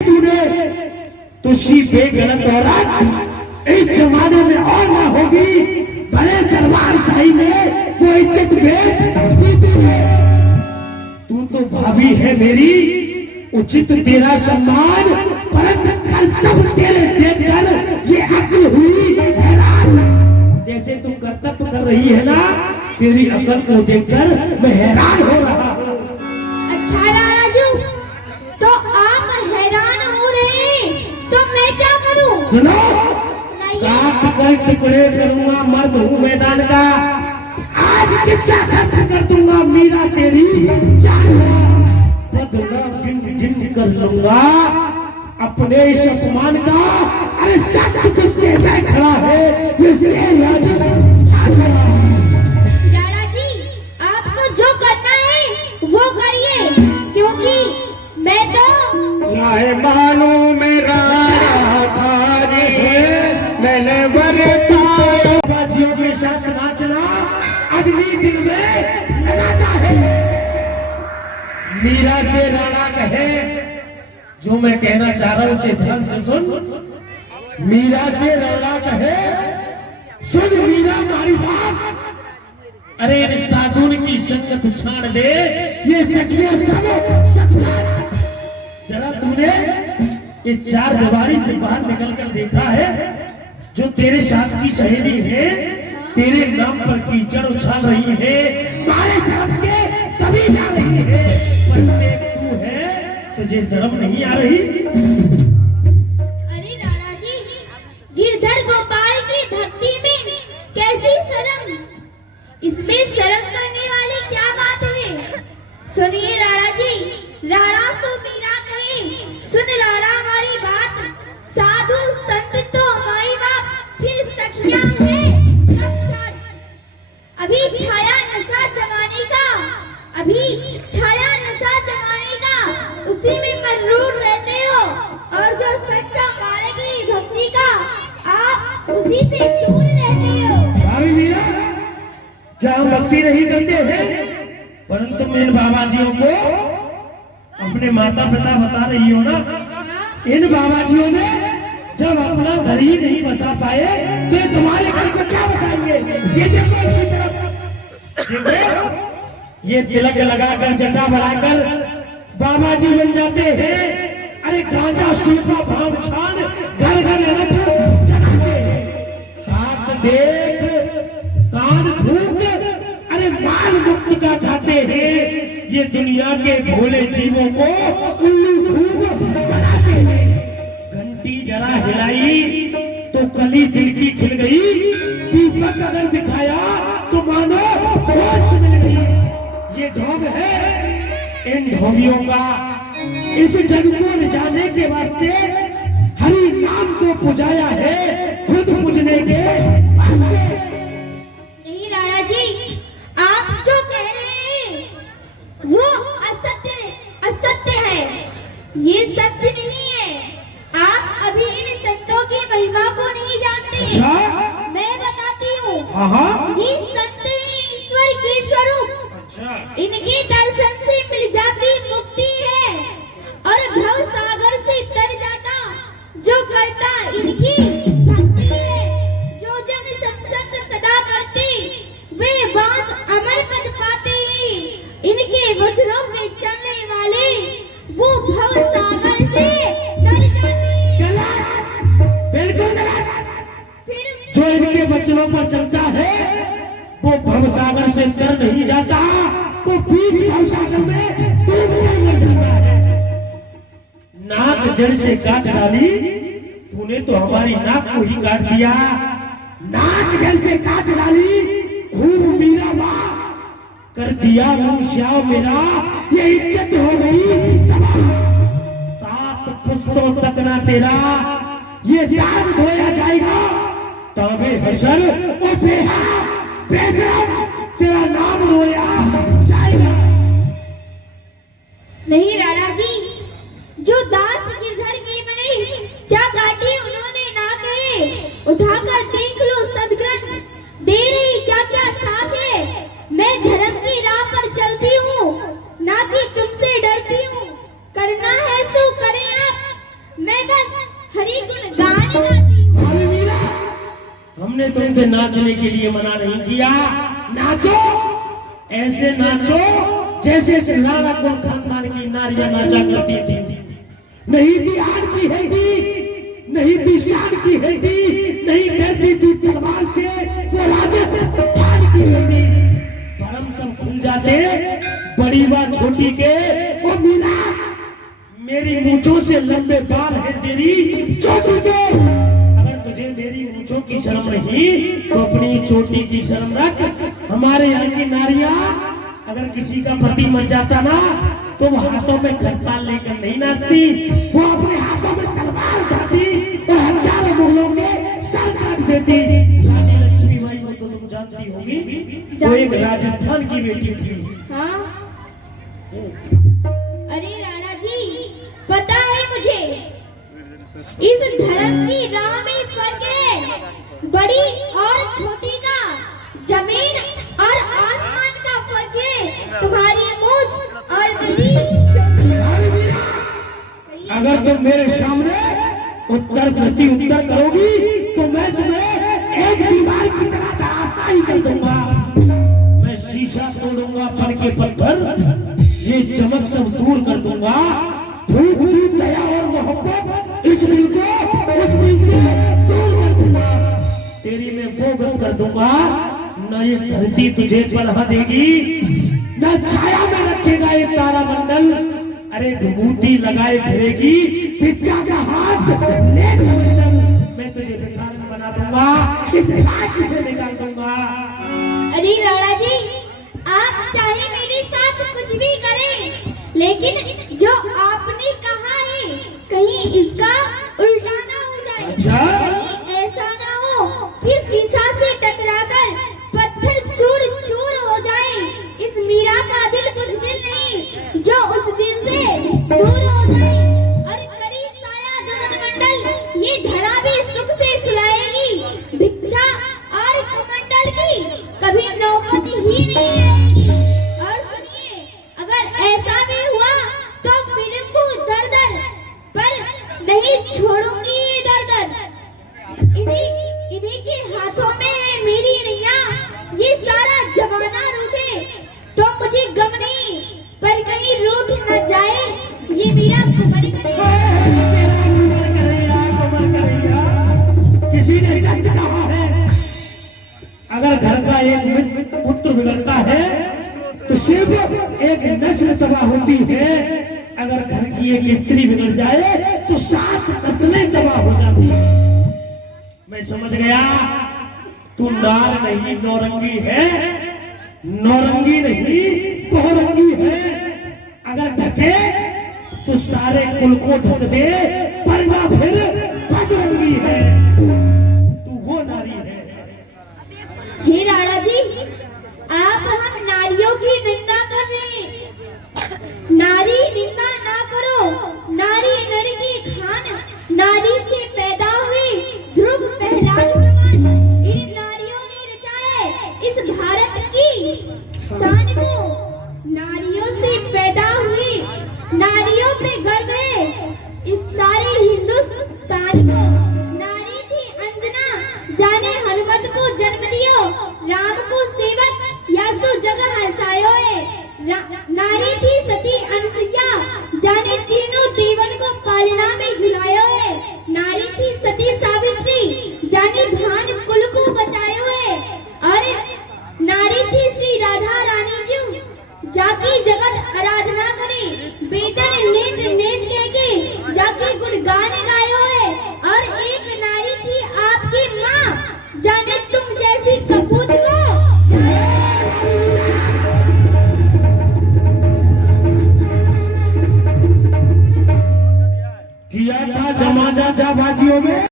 तूने तुझी बेगलत औरत इस जमाने में और ना होगी। बड़े दरबार शाही में वो इज्जत बेच तू तो भाभी है मेरी, उचित तेरा सम्मान, परंतु कर्तव्य तेरे देखकर ये अक्ल हुई हैरान। जैसे तू कर्तव्य कर रही है ना, तेरी अकल को देखकर मैं हैरान हो रहा हूँ। अच्छा राजू, तो आप हैरान हो रहे, तो मैं क्या करूं? सुनो, काट कर टुकड़े करूंगा, मर्द हूँ मैदान का। आज किस्सा खत्म कर दूंगा मीरा तेरी बदला गिन गिन कर लूंगा अपने इस अपमान का। अरे सत्य किससे मैं खड़ा है ये राणा जी, आपको जो करना है वो करिए, क्योंकि मैं तो चाहे मानो मेरा मैंने बाजियों के साथ नाचना अगली दिन में लगाता है। मीरा से राणा कहे, जो मैं कहना चाह रहा हूं उसे ध्यान से सुन। मीरा से राणा कहे, सुन मीरा हमारी बात। अरे इन साधुन की संगत छाड़ दे, ये सखियां सब सच्चा। जरा तूने ये चार दीवारी से बाहर निकलकर देखा है? जो तेरे साथ की सहेली है, तेरे नाम पर कीचड़ उछाल रही है, मारे शर्म के तभी जा रही है, पर तू है तुझे शर्म नहीं आ रही? अरे राणा जी, गिरधर गोपाल की भक्ति में कैसी शर्म? इसमें शर्म करने वाली क्या बात है? सुनिए राणा जी, राणा सो मीरा कहे, सुन राणा हमारी बात। साधु संत तो हमारी बात, फिर सखियां हैं सब। अभी छाया नशा जमाने का, अभी छाया नशा जमाने का, उसी में मरूर रहते हो। और जो सच्चा मार्ग है भक्ति का, आप उसी से दूर रहते हो। भाभी मीरा, क्या हम भक्ति नहीं करते हैं? परंतु मैं इन बाबाजियों को अपने माता पिता बता रही हो ना। इन बाबाजियों ने जब अपना घर ही नहीं बसा पाए तो ये तुम्हारे घर को क्या बसाएंगे? ये देखो इनकी तरफ, ये तिलक लगाकर जटा बढ़ाकर बाबा जी बन जाते हैं। अरे गांजा सूफा भांग छान घर घर जगाते हैं। हाथ देख कान फूक, अरे माल मुक्त का खाते हैं। ये दुनिया के भोले जीवों को उल्लू फूक बनाते हैं। घंटी जरा हिलाई तो कली दिल की खिल गई, दीपक अगर दिखाया तो मानो पहुंच मिल गई। ये ढोंग है इन ढोंगियों का। इस जग को रिझाने के वास्ते हरि नाम को पुजाया है, खुद पूजने के वास्ते। नहीं राणा जी, आप जो कह रहे हैं वो असत्य है। ये सत्य नहीं है। आप अभी इन संतों की महिमा को नहीं जानते। अच्छा? मैं बताती हूँ। ये संत ही ईश्वर के स्वरूप। अच्छा? इनके दर्शन से मिल जाती मुक्ति है, और भव सागर से तर जाता जो करता इनकी भक्ति है। जो जन सत्संग सदा करते, वे वास अमर पद पाते हैं। इनके वचनों में चलने वाले वो भव सागर से तर जाते हैं। बिल्कुल गलत। जो इनके वचनों पर चलता है वो भवसागर से तर नहीं जाता, वो बीच भवसागर में डूबने लग जाता है। नाक जड़ से काट डाली, तूने तो हमारी नाक को ही काट दिया। नाक जड़ से काट डाली, खूब मीरा वाह कर दिया मुंह श्याव मेरा, ये इज्जत हो गई तबाह। 7 पुस्तों तक ना तेरा ये दाग धोया जाएगा, तबे हशर और बेशरम तेरा नाम रोया जाएगा। नहीं राणा जी, जो दास गिरधर की बनी क्या काटी उन्होंने ना कहे। उठाकर देख लो सदग्रंथ, दे रही क्या क्या साथ है। मैं धर्म की राह पर चलती हूँ, ना कि तुमसे डरती हूँ। करना है सो करें आप, मैं बस हरि गुण गान गाती हूँ। भाभी मीरा, हमने तुमसे नाचने के लिए मना नहीं किया। नाचो, ऐसे नाचो जैसे राणा कुल खानदान की नारियां नाचा करती थी। नहीं थी आड़ की हैडी, नहीं थी शान की हैडी, नहीं करती थी तलवार से वो राजे से पठान की हैडी। परम सब खुल जाते बड़ी बात छोटी के। ओ मीरा, मेरी मूंछों से लंबे बाल है तेरी चोटी के। अगर तुझे मेरी मूंछों की शर्म नहीं तो अपनी चोटी की शर्म रख। हमारे यहाँ की नारियां अगर किसी का पति मर जाता ना तो वो हाथों में खटपाल लेकर नहीं नाचती, वो अपने हाथों में तलवार उठाती और हजारों मुगलों के सर काट देती। रानी लक्ष्मीबाई को तो तुम जानती होगी, वो एक राजस्थान की बेटी थी। हाँ? अरे राणा जी, पता है मुझे, इस धर्म की राह में फर्क है। बड़ी और छोटी का जमीन और आसमान का फर्क है। तुम्हारी मूंछ और मेरी चोटी। अगर तुम मेरे सामने उत्तर प्रति उत्तर करोगी तो मैं तुम्हें एक दीवार की तरह धराशायी कर दूंगा। मैं शीशा तोड़ूंगा, पर के पत्थर ये चमक सब दूर कर दूंगा। भूख की दया और मोहब्बत इस दिल को उस दिल से दूर कर दूंगा। तेरी मैं वो गत कर दूंगा, न ये धरती तुझे पनाह देगी, न छाया में रखेगा ये तारामंडल। अरे विभूति लगाए फिरेगी, पिज्जा का हाथ ले चल। मैं तुझे भिखारी बना दूंगा, इस राज्य से निकाल दूंगा। अरे राणा जी, आप चाहे मेरे साथ कुछ भी करें, लेकिन जो आपने कहा है कहीं इसका उल्टा ना हो जाए। अच्छा? कहीं ऐसा ना हो कि शीशा से टकराकर पत्थर चूर चूर हो जाए। इस मीरा का दिल कुछ दिल नहीं जो उस दिल से दूर हो जाए। और करी साया गगनमंडल ये धरा भी सुख से सुलाएगी। भिक्षा और कमंडल की कभी नौबत ही नहीं आएगी। और सुनिए, अगर ऐसा भी हुआ तो फिरूंगी दर दर, पर नहीं छोड़ूंगी दर दर। इन्हीं के हाथों में है मेरी नैया। ये सारा जमाना रूठे तो मुझे गम नहीं, पर कहीं रूठ न जाए ये मेरा घमंड किसी ने सच कहा है, अगर घर का एक पुत्र बिगड़ता है तो सिर्फ एक नस्ल तबाह होती है। अगर घर की एक स्त्री बिगड़ जाए तो 7 नस्लें तबाह हो जाती है। मैं समझ गया, तू नार नहीं नौरंगी है, नौरंगी नहीं बहुरंगी है। अगर ढके तो सारे कुल को ढक दे, पर ना फिर बजरंगी है। तू वो नारी है। हे राणा जी, आप हम नारियों की निंदा कर रहे हैं। नारी निंदा ना करो। नारी नर की खान, नारी से पैदा हुई ध्रुव पहलान समान। इन नारियों ने रचा है इस भारत की शान को। नारियों से पैदा हुई नारियों पे गर्व है इस सारे हिंदुस्तान को। नारी थी अंजना, जाने हनुमत को जन्म दियो, राम को सेवक यासु जगह हसायो है। नारी थी सती अनुसुईया, जाने तीनों देवन को पालना में झुलायो है। नारी थी सती सावित्री, जाने भान कुल को बचायो है। और नारी थी श्री राधा रानी जी, जाकी जगत आराधना करे, बेदन नेत नेत कह के जाकी गुणगान गायो है। और एक नारी थी आपकी माँ, जाने तुम जैसी कपूत को किया था जमाजा जाबाजियों में